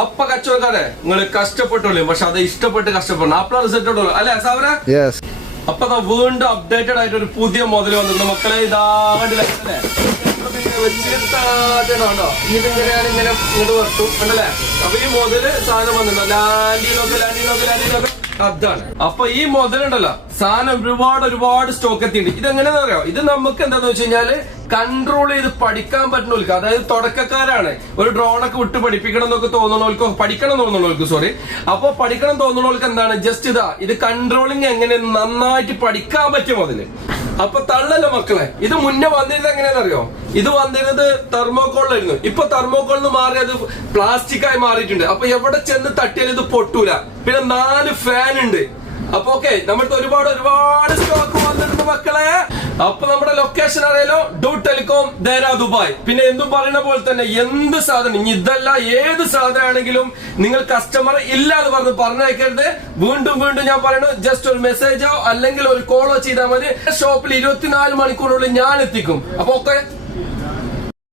അപ്പൊ കച്ചവടക്കാരെ നിങ്ങള് കഷ്ടപ്പെട്ടോളൂ, പക്ഷെ അത് ഇഷ്ടപ്പെട്ട് കഷ്ടപ്പെടണം. അപ്പോഴാണ് റിസൾട്ട് ഉള്ളൂ അല്ലെ സാവര? അപ്പൊ വീണ്ടും അപ്ഡേറ്റഡ് ആയിട്ട് ഒരു പുതിയ മോഡൽ വന്നിട്ടുണ്ട് മക്കളെ. ഇതാണ്ടില്ലേ വെച്ചിട്ടാണോ ഇതിങ്ങനെയാണ് ഇങ്ങനെ ഇങ്ങോട്ട് വർത്തു കണ്ടല്ലേ. അപ്പൊ ഈ മുതല് സാധനം വന്നിട്ടുണ്ടോ ലാൻഡിനൊക്കെ അതാണ്. അപ്പൊ ഈ മുതലുണ്ടല്ലോ സാധനം ഒരുപാട് സ്റ്റോക്ക് എത്തിയിട്ടുണ്ട്. ഇതെങ്ങനെയാന്ന് അറിയാം, ഇത് നമുക്ക് എന്താന്ന് വെച്ച് കഴിഞ്ഞാല് കൺട്രോൾ ചെയ്ത് പഠിക്കാൻ പറ്റുന്നവർക്ക്, അതായത് തുടക്കക്കാരാണ്, ഒരു ഡ്രോണൊക്കെ വിട്ട് പഠിപ്പിക്കണം എന്നൊക്കെ തോന്നുന്നവർക്ക്, പഠിക്കണം തോന്നുന്നവർക്ക് സോറി. അപ്പൊ പഠിക്കണം തോന്നുന്നവർക്ക് എന്താണ് ജസ്റ്റ് ഇത് കൺട്രോളിങ് എങ്ങനെ നന്നായിട്ട് പഠിക്കാൻ പറ്റും മുതല്. അപ്പൊ തള്ളല്ല മക്കളെ. ഇത് മുന്നേ വന്നിരുന്നത് എങ്ങനെയാണെന്ന് അറിയോ? ഇത് വന്നിരുന്നത് തെർമോക്കോളിലായിരുന്നു. ഇപ്പൊ തെർമോക്കോളിൽ നിന്ന് മാറി അത് പ്ലാസ്റ്റിക് ആയി മാറിയിട്ടുണ്ട്. അപ്പൊ എവിടെ ചെന്ന് തട്ടിയാലും ഇത് പൊട്ടൂല. പിന്നെ 4 ഫാൻ ഉണ്ട്. അപ്പൊ ഓക്കെ, നമ്മുടെ ഒരുപാട് സ്റ്റോക്ക് വന്നിട്ടുണ്ട് മക്കളെ. അപ്പൊ നമ്മുടെ ലൊക്കേഷൻ അറിയാലോ, ഡു ടെലികോം ദേര ദുബായ്. പിന്നെ എന്തും പറയുന്ന പോലെ തന്നെ എന്ത് സാധനം, ഇനി ഇതല്ല ഏത് സാധനം ആണെങ്കിലും നിങ്ങൾ കസ്റ്റമർ ഇല്ല എന്ന് പറഞ്ഞയക്കരുത്. വീണ്ടും ഞാൻ പറയുന്നത്, ജസ്റ്റ് ഒരു മെസ്സേജോ അല്ലെങ്കിൽ ഒരു കോളോ ചെയ്താൽ മതി. ഷോപ്പിൽ 24 മണിക്കൂറിനുള്ളിൽ ഞാൻ എത്തിക്കും. അപ്പൊ ഓക്കെ.